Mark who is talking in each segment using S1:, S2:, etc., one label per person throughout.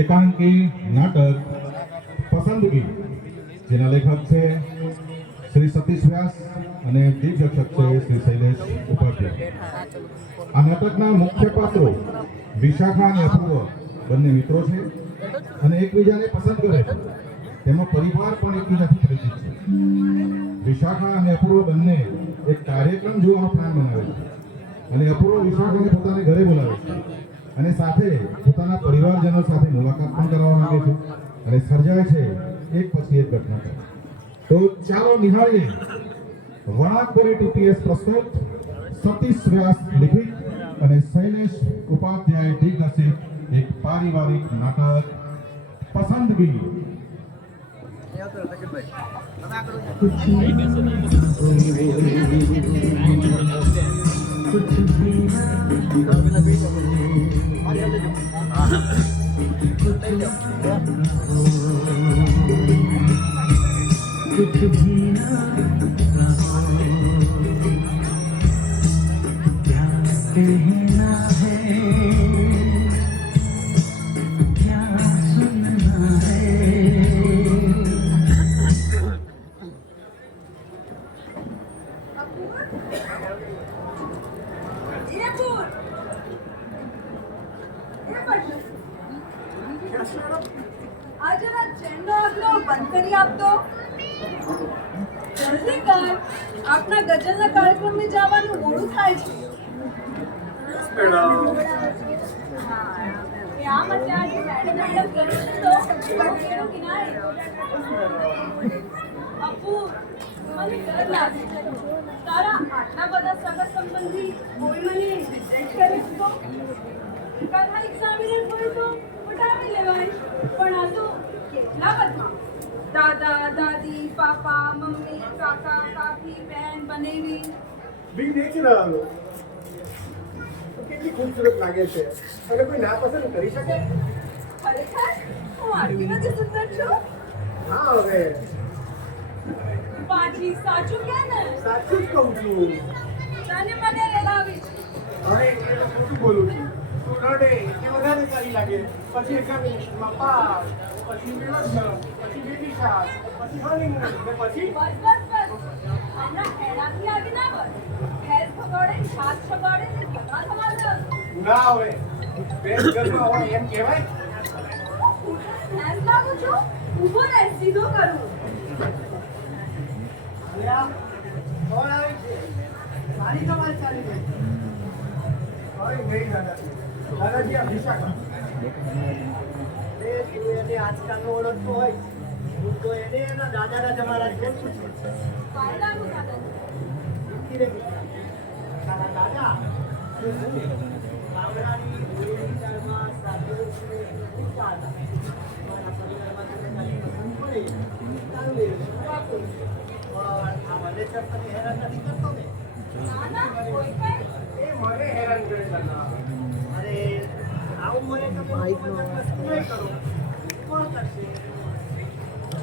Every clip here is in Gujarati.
S1: એકાંકી નાટક પસંદગી જેના લેખક છે શ્રી સતીશ વ્યાસ અને દિગ્દર્શક છે શ્રી શૈલેષ ઉપાધ્યાય. આ નાટકના મુખ્ય પાત્રો વિશાખા અને અપૂર્વ બંને મિત્રો છે અને એકબીજાને પસંદ કરે છે. તેમનો પરિવાર પણ એકબીજાથી પરિચિત છે. વિશાખા અને અપૂર્વ બંને એક કાર્યક્રમ જોવાનો પ્લાન બનાવે છે અને અપૂર્વ વિશાખાને પોતાને ઘરે બોલાવે છે. અને સાથે પોતાના પરિવારજનો સાથે મુલાકાત પણ કરવા માંગે છે. અને સર્જાય છે એક પછી એક ઘટના તો ચાલો નિહાળીએ. વણાકપુરી ટીપીએસ પ્રસ્તુત. સતીશ વ્યાસ લિખિત. અને શૈલેષ ઉપાધ્યાય દિગ્દર્શિત એક પારિવારિક નાટક. પસંદગી
S2: कुछ
S3: คือไต้เดี๋ยว કાર્યક્રમે જવાનું મોડું થાય છે. અપુ સંબંધી મને પણ આ તો બધા દાદા, દાદી, પાપા, મમ્મી, કાકા, કાકી, બેન, બનેવી.
S4: બી નેચરલ કેટલી ખૂબસૂરત લાગે છે. અને કોઈ ના પસંદ કરી શકે?
S3: ખરેખર? હું આટલી બધી સુંદર છું?
S4: હા હવે.
S3: પાછી સાચું કે ને.
S4: સાચું જ કહું છું.
S3: તને મને
S4: એ તો ખોટું બોલું છું. તું રડે એ વધારે સારી લાગે. પછી એક્ઝામિનેશનમાં પાસ પછી લગ્ન પછી બેબી શાક પછી હનીમૂન પછી
S3: બસ બસ. બસ ના બસ
S4: હોય એમ કહેવાય.
S3: એમ લાગુ છું? ઊભો રહે સીધો કરું.
S4: કોણ આવી છે? સારી કમાલ ચાલી રહી છે. હવે નહીં દાદાજી. દાદાજી આ વિશાખા
S5: એ આજકાલનો ઓળખતો હોય. તો એને એના દાદાના જમાનાની ઓળખું છું
S3: ફાયદાનું દાદા.
S5: તારા મારા પરિવારમાં તને ખાલી પસંદ પડે તારું એ પણ આ મને સર તને હેરાન નથી કરતો ને
S3: ના ના કોઈ કઈ
S4: એ મને હેરાન કરે
S5: અરે આવું મને તમે કરો. કોણ કરશે?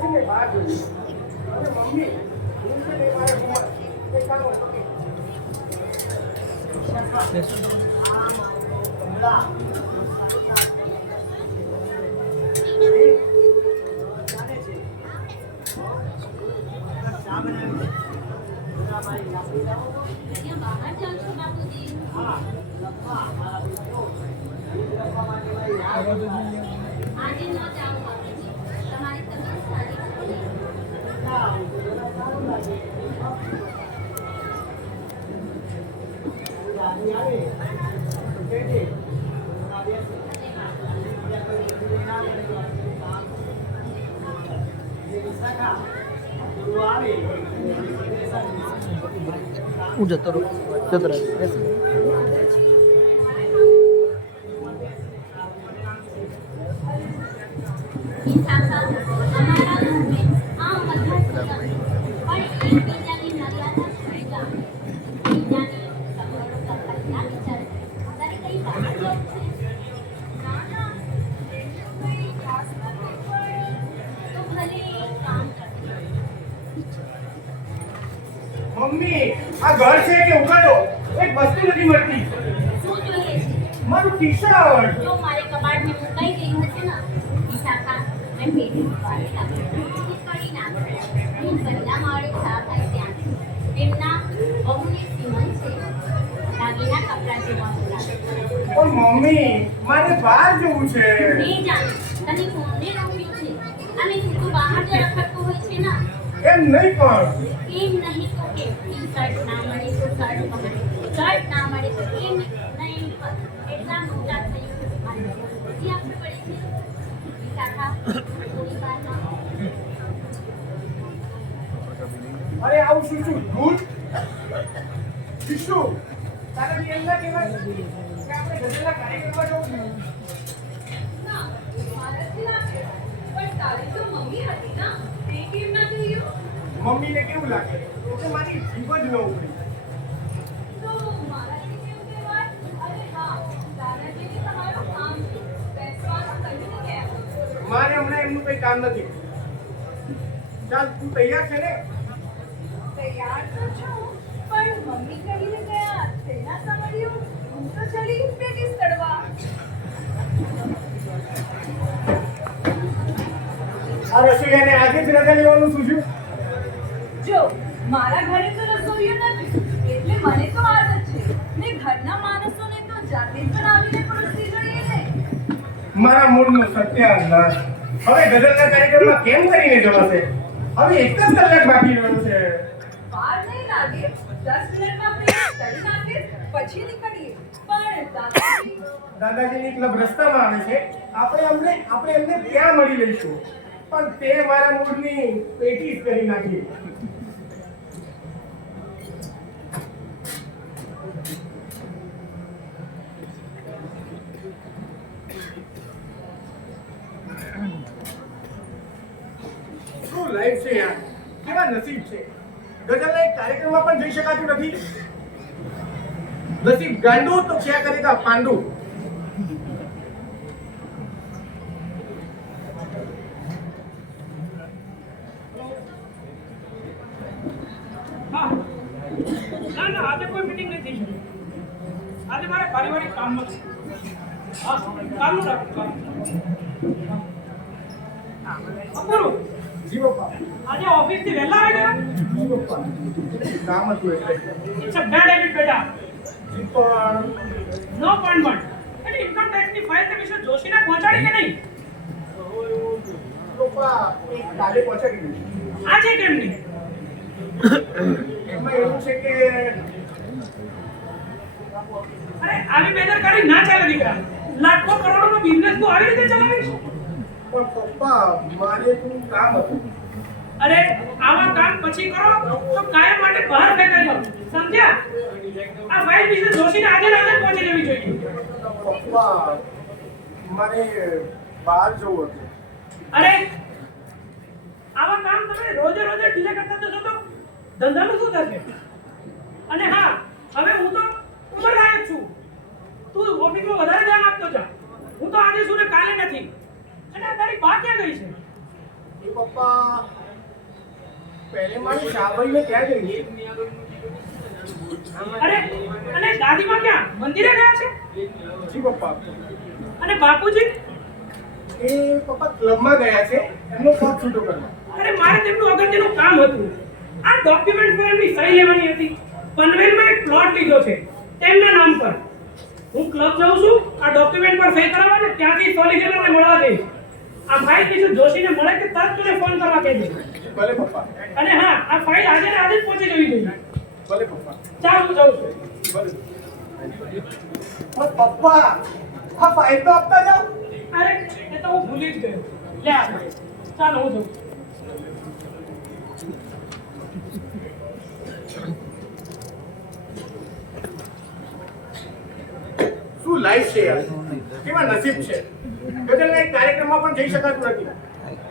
S5: છે
S4: ને બહાર જોયું અને મમ્મી હું છે ને મારે ઘુમા એ કામ હતો કે
S5: હું
S6: જતો રહું. જતો રહે.
S4: મમ્મી મારે બહાર જવું છે.
S7: નહીં જાણ તને કોને રોક્યું છે? અને તું તો બહાર જ રખડતો હોય છે ને.
S4: એમ નહીં પણ.
S7: કેમ નહીં તો કેમ ટી શર્ટ ના મળે તો શર્ટ મળે. શર્ટ ના મળે તો કેમ નહીં એટલા મોટા થઈ પડે છે
S4: અરે આવું શું શું દૂધ શું તારે બી એમ કે આપણે ગધેડા કાર્યક્રમમાં જવું
S3: ના મારાથી લાગે પણ તારી તો મમ્મી હતી તે
S4: મમ્મીને કેવું લાગે? કે મારી જીવ જ ન
S3: તો કેમ
S4: મારે હમણાં એમનું કંઈ કામ નથી. ચાલ, તું તૈયાર છે ને?
S3: મમ્મી કહીને ગયા તેના સાંભળ્યું હું તો ચલી પેટીસ તળવા
S4: આ રસોઈયાને આજે જ રજા લેવાનું છું
S3: જો મારા ઘરે તો રસોઈયો નથી એટલે મને તો આદત છે. ને ઘરના માણસોને તો જાતે જ બનાવીને પરોસવી જોઈએ ને.
S4: મારા મૂળનો સત્યાનાશ હવે ગઝલના કાર્યક્રમમાં કેમ કરીને જવાશે? હવે એક જ કલાક બાકી રહ્યો છે.
S3: વાર નહીં લાગે. દાદાજી
S4: દાદાજીની ક્લબ રસ્તામાં આવે છે. આપણે અમને આપણે એમને ત્યાં મળી લઈશું. પણ તે મારા મૂળની પેટીસ કરી નાખી શું લાઈફ છે યાર કેવા નસીબ છે ગઝલના એક પણ નથી? નસીબ ગાંડુ તો ક્યાં કરેગા પાંડુ?
S8: ના ના આજે કોઈ મીટિંગ નથી આજે મારે પારિવારિક કામમાં છે. હા ચાલુ રાખો ચાલુ. અપૂર્વ,
S4: જી પપ્પા
S8: આજે ઓફિસથી વહેલા આવી ગયા?
S4: જી કામ હતું એટલે
S8: ઇટ્સ અ બેડ હેબિટ બેટા
S4: પણ
S8: નો પણ પણ એટલે ઇન્કમ ટેક્સની ફાઇલ તમે શું જોશીને પહોંચાડી કે નહીં?
S4: કાલે પહોંચાડી
S8: આજે કેમ નહીં?
S4: એમાં એવું છે કે
S8: અરે આવી બેદરકારી ના ચાલે દીકરા. લાખો કરોડોનો બિઝનેસ તું આવી રીતે ચલાવીશ?
S4: પણ પપ્પા મારે તું કામ હતું.
S8: અરે આવા કામ પછી કરો તો કાયમ માટે બહાર ફેંકાઈ જાવ સમજ્યા? આ ફાઇલ વિશે જોશીને આજે રાતે પહોંચી લેવી જોઈએ.
S4: મારે બહાર જવું હતું.
S8: અરે આવા કામ તમે રોજે રોજે ઢીલે કરતા જશો તો ધંધાનું શું થશે? અને હા હવે હું તો ઉંમરલાયક છું. તું ઓફિસમાં વધારે ધ્યાન આપતો જા. હું તો આજે છું ને કાલે નથી. અને તારી બા ક્યાં ગઈ છે?
S4: પપ્પા પહેલે મારી શાબાઈને ક્યાં ગઈ
S8: અરે અને દાદીમાં ક્યાં? મંદિરે ગયા છે?
S4: જી પપ્પા.
S8: અને બાપુજી?
S4: એ પપ્પા ક્લબમાં ગયા છે એમનો છૂટો કરવા
S8: અરે મારે તેમનું અગત્યનું કામ હતું. આ ડોક્યુમેન્ટ પર એમની સહી લેવાની હતી. પનવેલમાં એક પ્લોટ લીધો છે તેમના નામ પર. હું ક્લબ જાઉં છું આ ડોક્યુમેન્ટ પર સહી કરાવવા ને ત્યાંથી સોલિસિટરને મળવા જઈશ. આ ફાઇલ બીજું જોશીને મળે કે તરત તને ફોન કરવા કહેજે.
S4: ભલે પપ્પા.
S8: અને હા આ ફાઇલ આજે ને આજે જ પહોંચી જવી જોઈએ.
S4: ભલે પપ્પા.
S8: ચાલ હું જાઉં છું.
S4: ભલે. પપ્પા આ ફાઇલ તો આપતા જાઓ.
S8: અરે એ તો હું ભૂલી જ ગયો. લે આ ચાલ હું જાઉં.
S4: શું લાઈફ છે યાર? કેવા નસીબ છે? એક કાર્યક્રમમાં પણ જઈ શકાતું નથી.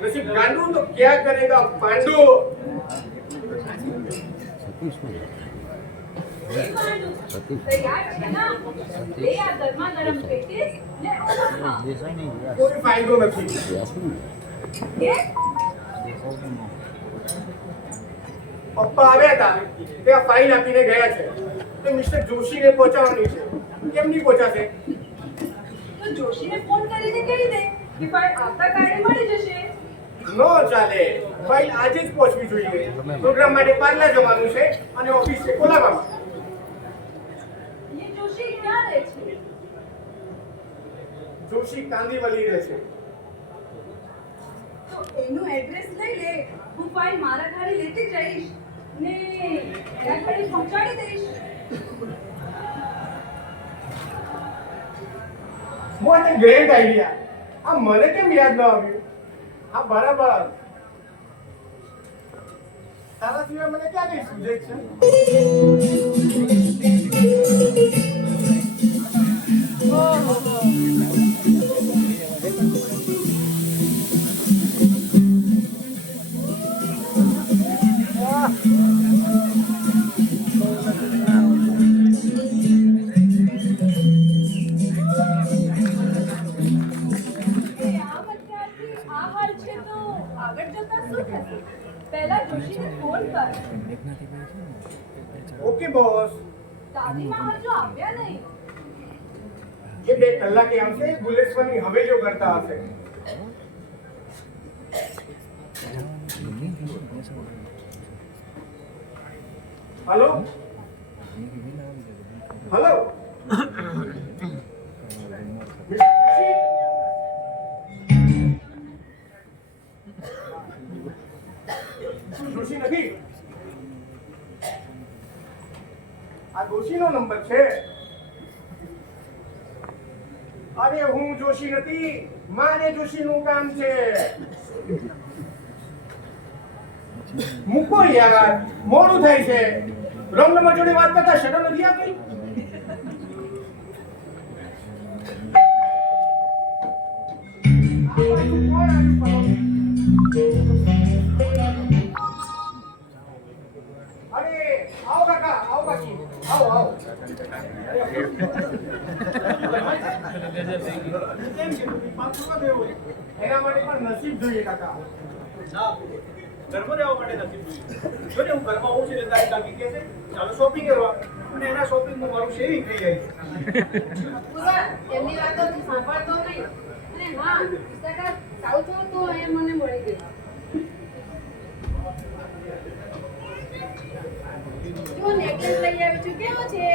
S4: નસીબ ગાંડુ તો ક્યાં કરેગા પાંડુ. કોઈ પપ્પા આવ્યા હતા. તે આ ફાઇલ આપીને ગયા છે. તે મિસ્ટર જોશીને પહોંચાડવાની છે. કેમ નહીં પહોંચાશે
S3: તો જોશીને ફોન કરીને કહી દે કે ભાઈ આવતાકાલે મળી જશે.
S4: નો ચાલે. ભાઈ આજે જ પહોંચવી જોઈએ. પ્રોગ્રામ માટે પાર્લા જવાનું છે અને ઓફિસ છે કોલાબામાં.
S3: ये જોશી ક્યાં રહે છે?
S4: જોશી કાંદીવલી રહે છે.
S3: તો એનું એડ્રેસ લઈ લે. હું ફાઇલ મારા ઘરે લેતી જઈશ ને એના ઘરે પહોંચાડી દઈશ.
S4: વોટ અ ગ્રેટ આઈડિયા આ. મને કેમ યાદ ન આવ્યું? હા બરાબર. તારા સિવાય મને ક્યાં કઈ સૂઝે છે?
S3: આગળ જતા શું થશે પહેલા જોશીને ફોન કર
S4: ઓકે બોસ
S3: દાદીમાં હજુ આવ્યા નહીં
S4: એ બે કલાકે આવશે બુલેટ્સમાંની હવેલીઓ કરતા હશે હલો હલો શું જોશી નથી. આ જોશીનો નંબર છે. અરે હું જોશી નથી, મારે જોશીનું કામ છે. મૂકો યાર, મોડું થાય છે. રંગમાં જોડે વાત કરતા શરમ નથી આપી Thank બાજુ એના માટે પણ નસીબ જોઈએ કાકા.
S9: ઘરમાં રહેવા માટે નસીબ જોઈએ. જો ને હું ઘરમાં હોઉં છું એટલે તારી કાકી કહે છે ચાલો શોપિંગ કરવા. અને એના શોપિંગમાં મારું શેવિંગ થઈ જાય છે.
S10: એમની વાતો સાંભળતો નહીં. અને હા પુસ્તક સાઉથ તો એ મને મળી ગઈ જો નેકલેસ લઈ આવી છું કેવો છે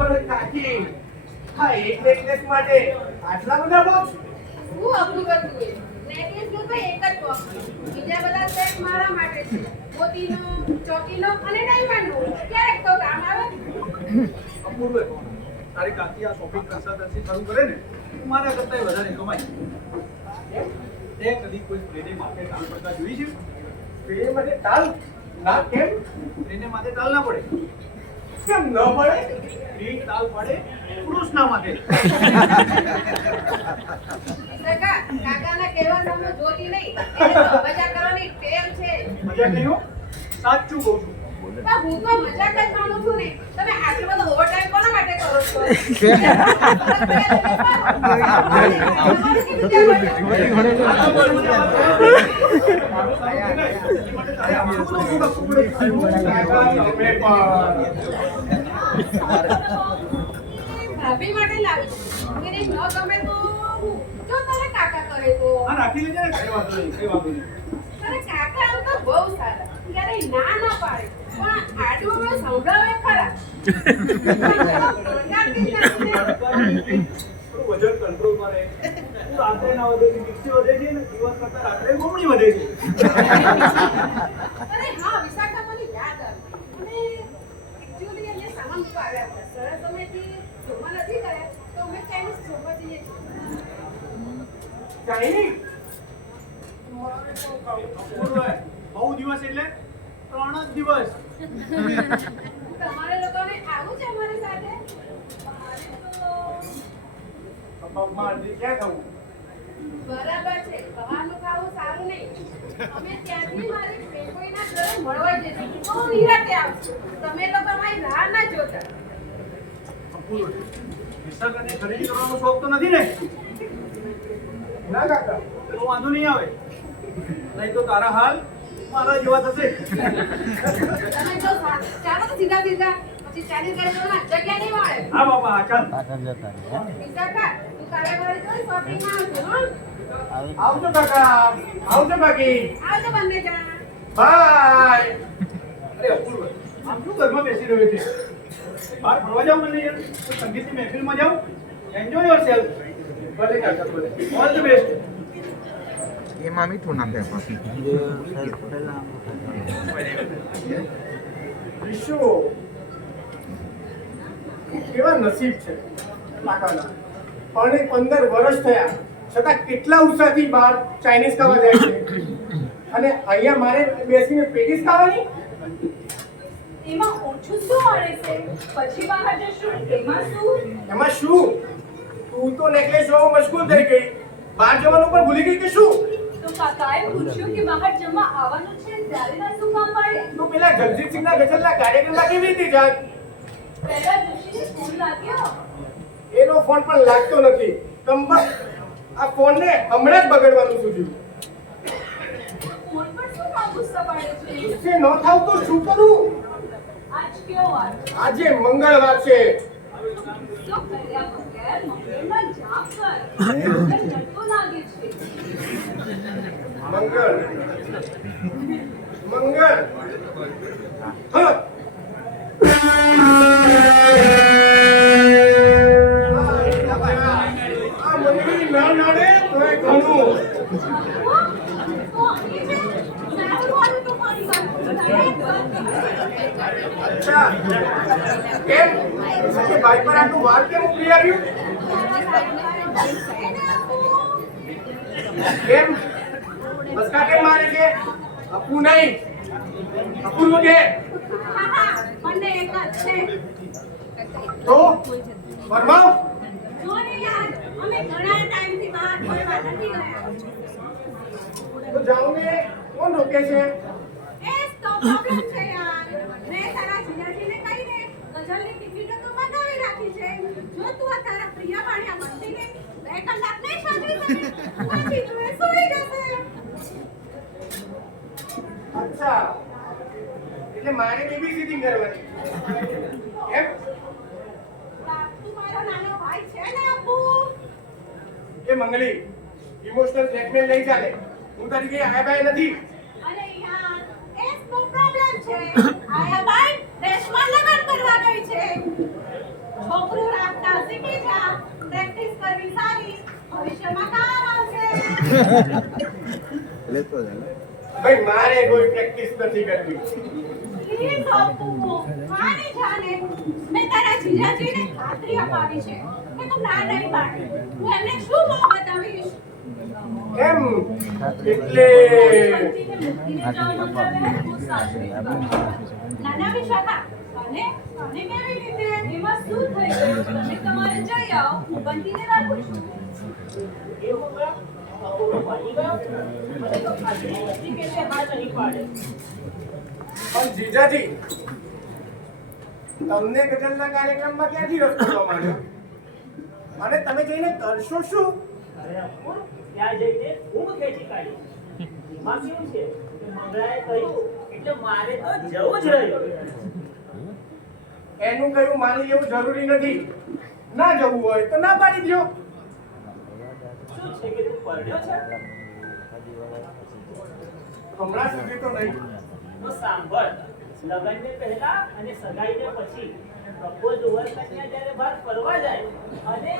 S4: પણ કાકી હા એક નેકલેસ માટે આટલા બધા બોક્સ
S10: શું અઘરું બધું નેકલેસનું તો એક જ બોક્સ બીજા બધા સેટ મારા માટે છે. મોતીનો ચોકીનો અને ડાયમંડ નો ક્યારેક તો કામ આવે.
S9: અપૂર્વ તારી કાકી આ શોપિંગ કન્સલ્ટન્સી શરૂ કરે ને મારા કરતા વધારે કમાય. તે કદી કોઈ સ્ત્રીને માટે કામ કરતા જોઈ છે?
S4: એ માટે તાલ? ના કેમ?
S9: સ્ત્રીને માથે તાલ ના પડે.
S4: કેમ ન પડે?
S9: સ્ત્રી તાલ પડે. પુરુષના માટે.
S10: કાકા કાકાના કહેવાનો જોતી નહીં મજા કરવાની ટેવ છે.
S9: મજા કયો સાચું કહું છું.
S10: હું તો મજાક જ માનું છું ને તમે આટલો બધો ઓવરટાઈમ કોના માટે કરો છો? ભાભી માટે લાવી છું ન ગમે તો જો તને કાકા કરે તો.
S9: રાખી લેજે કઈ વાંધો નહીં કઈ વાંધો નહીં.
S10: તારે કાકા તો બહુ સારા. ક્યારેય ના ના પાડે.
S9: રાત્રે ના વધે છે વધે છે ને દિવસ કરતા રાત્રે બમણી વધે છે
S4: બહુ દિવસ એટલે ત્રણ જ દિવસ.
S11: તમારે લોકોને આવું છે અમારી સાથે? બરાબર છે. બહારનું ખાવું સારું નહીં. અમે ત્યાંથી મારી ફ્રેન્ડોના ઘરે મળવા જઈશું બહુ નિરાતે આવશું. તમે લોકો મારી રાહ ના જોતા.
S4: વિસર્ગ અને ખરીદી કરવાનો શોખ તો નથી ને? ના કાકા તો વાંધો નહીં આવે. નહીં તો તારા હાલ મારા જેવા થશે.
S11: તમે જો ચાલો તો સીધા સીધા. પછી ચાલી જાય તો ના જગ્યા નહીં મળે.
S4: હા બાપા આ ચાલ.
S11: વિશાખા તું તારા ઘરે તો શોપિંગમાં આવજો હો.
S4: આવજો કાકા આવજો કાકી.
S11: આવજો બંને જણા.
S4: બાય. અરે અપૂર્વ આમ શું ઘરમાં બેસી રહ્યો છે? બહાર ફરવા જાવ મને યાર? કોઈ સંગીતની મહેફિલમાં જાવ? એન્જોય યોર સેલ્ફ ભલે કાકા ભલે. ઓલ ધ બેસ્ટ
S12: એમાં મીઠું નાખે પાછું.
S4: કેવા નસીબ છે પણ પંદર વર્ષ થયા છતાં કેટલા ઉત્સાહથી બહાર ચાઇનીઝ ખાવા જાય છે. અને અહીંયા મારે બેસીને પેટીસ ખાવાની?
S3: એમાં ઓછું શું મળે છે? પછી બહાર જશું એમાં શું?
S4: એમાં શું? તું તો નેકલેસ જોવા મશગુલ થઈ ગઈ. બહાર જવાનું પણ ભૂલી ગઈ કે શું?
S3: તો કાકાએ પૂછ્યું કે બહાર જમવા આવવાનું છે ત્યારે ના શું કામ પડે
S4: તું પેલા જગજીતસિંહના ગઝલના કાર્યક્રમમાં કેવી રીતે જાત?
S3: પહેલા જોશીને ફોન લાગ્યો.
S4: એનો ફોન પણ લાગતો નથી. કંબા આ ફોનને હમણાં જ બગડવાનું સૂઝ્યું
S3: ફોન પર શું કામ ગુસ્સા પડે છે?
S4: ગુસ્સે ન થાવ તો શું કરું?
S3: આજ કયો વાર
S4: આજે મંગળવાર છે.
S3: તો કર્યા વગર મંગળના જામ કર. મંગળ લાગે છે. મારી મંગળ.
S4: અચ્છા. કેમ? આજે બાઈક પર આટલું વાર કેમ ઉપડી આવ્યું? કેમ? બસકા કેમ મારે છે. અપુ નહીં. અપૂર્વ કે
S11: મને એક જ છે.
S4: તો ફરમાવ
S11: જો ને યાર અમે ઘણા ટાઈમથી બહાર ફરવા નથી ગયા
S4: તો જાઉં ને કોણ રોકે છે?
S11: એ તો પ્રોબ્લેમ છે યાર. મેં તારા જીજાજીને કહીને ગઝલની ટિકિટો તો બનાવી રાખી છે જો તું આ તારા પ્રિય વાણિયા મંદિરે બે કલાક નહીં સાજવી શકે પછી તું સુઈ જશે
S4: અચ્છા. એટલે મારે બેબી સિટિંગ કરવાની. એમ?
S11: તું મારો નાનો ભાઈ છે ને અપુ
S4: એ મંગલી ઇમોશનલ બ્લેકમેલ નહીં ચાલે. હું તારી કઈ આયા બાય નથી?
S11: અરે યાર એસ નો પ્રોબ્લેમ છે. આયા ભાઈ દેશમાં લગન કરવા ગઈ છે. છોકરો રાખતા શીખી જા. પ્રેક્ટિસ કરવી સારી. ભવિષ્યમાં કામ આવશે.
S12: લેતો જાય
S4: ભાઈ મારે કોઈ પ્રેક્ટિસ નથી કરવી.
S11: પ્લીઝ જાને મેં તારા જીજાજીને ખાતરી અપાવી છે કે તું ના નહીં પાડે. હું એમને શું મોં બતાવીશ?
S4: એમ એટલે
S3: બંટીને મૂકીને જવાનું આવે તો સાચું
S11: નાના વિશાખા અને અને કેવી રીતે?
S3: એમાં શું થઈ ગયું? તમે તમારે જઈ આવો હું બંટીને રાખું છું.
S4: પણ જીજાજી તમને ગઝલના કાર્યક્રમમાં ક્યાંથી રસ પડવા માંડ્યો? અને તમે જઈને કરશો શું?
S13: ત્યાં જઈને ખૂબ ખેંચી કાઢી. એમાં કેવું છે મંગળાએ કહ્યું એટલે મારે તો જવું જ રહ્યું.
S4: એનું કયું માની એવું જરૂરી નથી. ના જવું હોય તો ના પાડી દો
S13: પરણ્યો છે?
S4: હમણાં સુધી તો નહીં.
S13: તો સાંભળ લગ્નને પહેલા અને સગાઈને પછી. પ્રપોઝ ઓવર કન્યા જ્યારે બહાર ફરવા જાય અને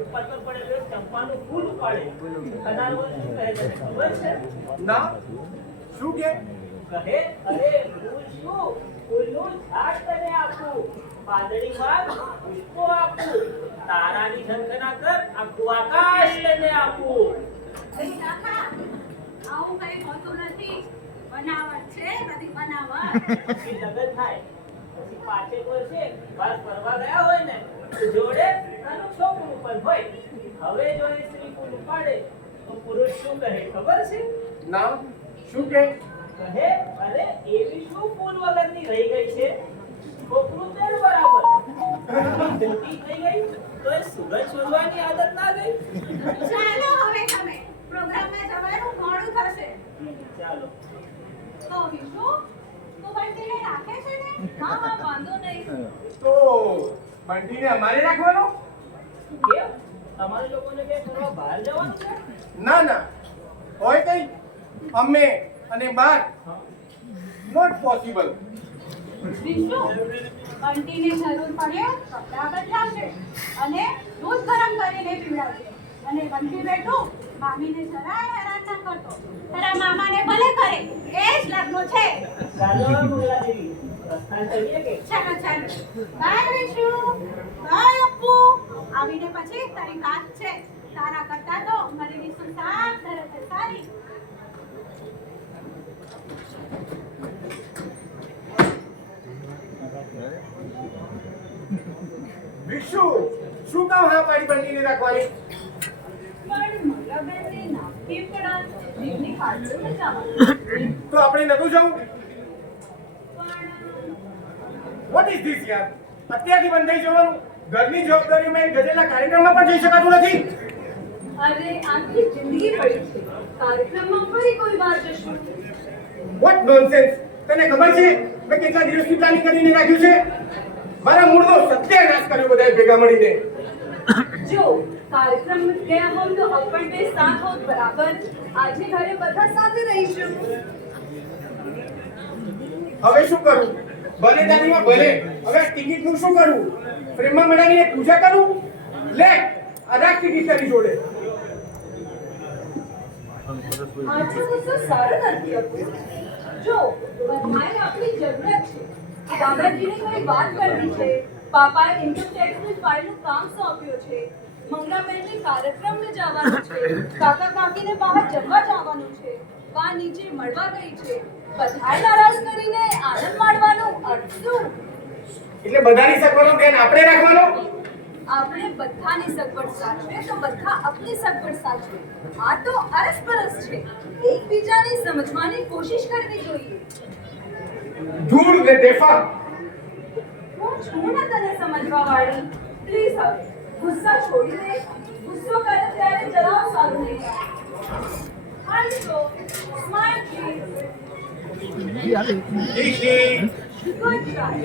S13: ઉપર પર પડેલું ચંપાનું ફૂલ ઉપાડે. કનારો શું કહે છે? ખબર છે?
S4: ના. શું કે?
S13: કહે અરે ફૂલ શું ફૂલનું ઝાડ તને આપું વાદળીમાં પુષ્પો આપું. તારાની ઝંખના કર આખું આકાશ તને આપું.
S11: આવું કઈ હોતું નથી. બનાવટ છે બધી બનાવટ.
S13: પછી થાય પછી પાછે બોલશે બહાર ફરવા ગયા હોય ને તો જોડે તારું છોકરું પણ હોય. હવે જો એ સ્ત્રી ફૂલ ઉપાડે તો પુરુષ શું કહે ખબર છે?
S4: ના શું કહે?
S13: કહે અરે એવી શું ફૂલ વગરની રહી ગઈ છે? છોકરું તેર બરાબર. મોટી થઈ ગઈ. તો એ શોધવાની આદત ના ગઈ?
S11: ચાલો હવે તમે પ્રોગ્રામમાં જવાનું મોડું થશે.
S13: ચાલો.
S11: તો વિશુ તું બંટીને રાખે છે ને?
S3: હા હા વાંધો નહીં.
S4: તો બંટીને અમારે રાખવાનો?
S13: કેમ? તમારે લોકોને કે બહાર જવાનું છે?
S4: ના ના. હોય કઈ? અમે અને બાર. નોટ પોસિબલ
S11: બંટીને જરૂર પડે કપડાં બદલાવશે અને દૂધ ગરમ કરીને પીવડાવશે અને બંટી બેટું મામીને જરાય હેરાન ના કરતો. તારા મામાને ભલે કરે એ જ લગ્ન છે.
S13: ચાલો
S11: ચાલો બાય વિશુ. બાય અપ્પુ. આવીને પછી તારી વાત છે. તારા કરતા તો મારી સાત તરફ સારી.
S4: વિશુ શું કામ હા પાડી બંધીને રાખવાની? તો આપણે નતું જવું? વોટ ઇઝ ધીસ યાર? અત્યારથી બંધ થઈ જવાનું. ઘરની જવાબદારીમાં ગજેલા કાર્યક્રમમાં પણ જઈ શકાતું નથી.
S3: અરે આખી જિંદગી પડી છે. કાર્યક્રમમાં ફરી કોઈ વાર જશું?
S4: વોટ નોનસેન્સ તને ખબર છે? કેટલા દિવસથી પ્લાનિંગ કરીને રાખ્યું છે? મારા મૂળનો સત્યાનાશ કર્યો બધાએ ભેગા મળીને.
S3: જો કાર્યક્રમ ગયા હોમ તો અપણ બે સાથ હોત બરાબર? આજે ઘરે બધા સાથે રહીશું.
S4: હવે શું કરું? ભલે દાદીમાં ભલે. હવે ટિકિટનું શું કરું? પ્રેમમાં મળાવીને પૂજા કરું? લે અઢાર ટિકિટ કરી જોડે.
S3: આજે તો સારું નથી હતું જો બધાને આપણી જરૂરત છે. દાદાજીને કોઈ વાત કરવી છે પાપાએ ઇન્કમ ફાઇલનું કામ સોંપ્યું છે મંગળાબેનને કાર્યક્રમને જવાનું છે, કાકા કાકીને બહાર જમવા જવાનું છે, બા નીચે મળવા ગઈ છે, બધાએ નારાજ કરીને આનંદ માણવાનો અર્થ શું?
S4: એટલે બધાની સગવડો ધ્યાન આપણે રાખવાનો?
S3: આપણે બધાની સગવડ સાચવે તો બધા આપણી સગવડ સાચવે. આ તો અરસપરસ છે. એકબીજાને સમજવાની કોશિશ કરવી જોઈએ.
S4: ધૂળ ને દેફા
S3: હું છું ને તને સમજવા વાળી પ્લીઝ હવે ગુસ્સા છોડી દે. ગુસ્સો કરે ત્યારે જરાવ સારું નહીં હાલશો સ્માઈલ પ્લીઝ ગુડ ટ્રાય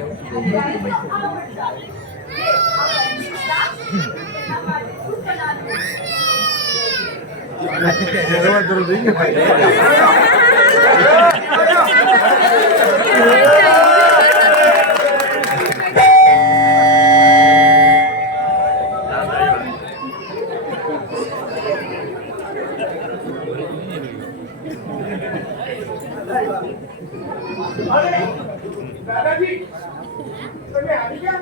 S3: ત્યારે તો આવડ ચાલે. એ આપણને લાગશે તેના માટે શું બનાવવું
S4: અરે દાદાજી તમે આવી ગયા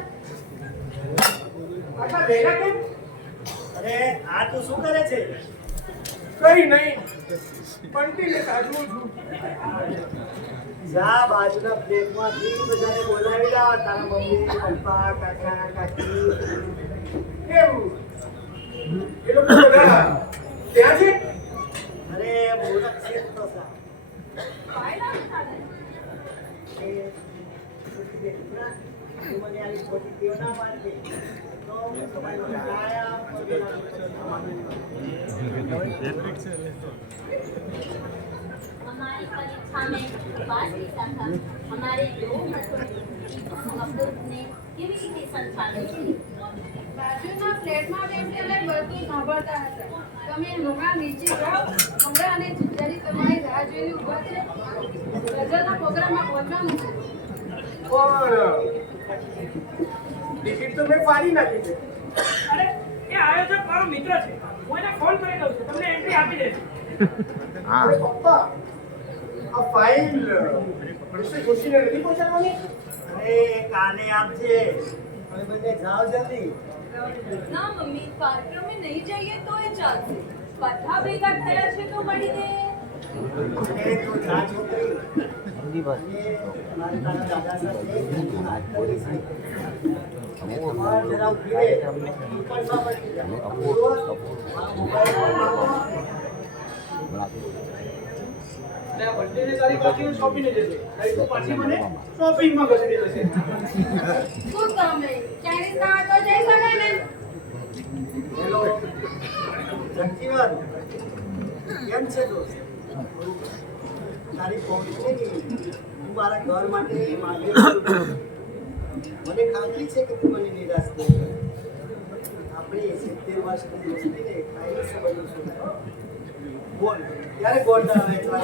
S4: આટલા વહેલા કેમ
S5: અરે આ તું શું કરે છે
S4: કઈ નહીં બંટીને સાચવું છું
S5: જા બાજુના પ્લેટમાંથી બધાને બોલાવી લાવ તારા મમ્મી પપ્પા કાકા કાકી
S4: કેવું એ લોકો બધા ત્યાં છે
S5: અરે મુહૂર્ત છે તો સા
S3: ફાઇલ આવી ચાલે
S5: એ છોટી બેટી ના તું મને આવી ખોટી ટેવ ના પાડજે તો હું તમારી જોડે આયા પગે
S6: हमारी परीक्षा में पास किया था हमारे दो अब्दुल ने केवी રીતે સંચાલિત કરી
S3: બાજુના ફ્લેટમાં બેસીને બધું સાંભળતા હતા તમે મોગા નીચે જાઓ મોગા અને જીજાજી તમારી રાહ જોઈને ઊભા છે ગઝલના પ્રોગ્રામમાં પહોંચવાનું છે
S4: પણ ટિકિટ તો મેં ફાડી નાખી છે
S8: અરે એ આયોજક મારો મિત્ર છે. હું એને ફોન કરી દઉં છું. તમને એન્ટ્રી આપી દેશે
S12: હા.
S4: પપ્પા આ ફાઇલ મિસ્ટર જોશીને નથી પહોંચાડવાની?
S5: અરે કાલે આપજે હવે બંને જાઓ જલ્દી.
S3: ના મમ્મી કાર્યક્રમે નહીં જઈએ તો એ ચાલશે. બધા ભેગા થયા છે તો મળીને.
S4: શોપિંગમાં ઘસેડી જશે
S10: શું તમે તો જઈ શકાય ને
S5: હેલો કેમ છે દોસ્ત તારી છે કે તું મારા ઘર માટે છું. મને ખાતરી છે કે તું મને નિરાશ નહીં આપણે સિત્તેર વર્ષની દોસ્તીને કાયમી સમજવું બોલ, ક્યારે ગોળના વેચવા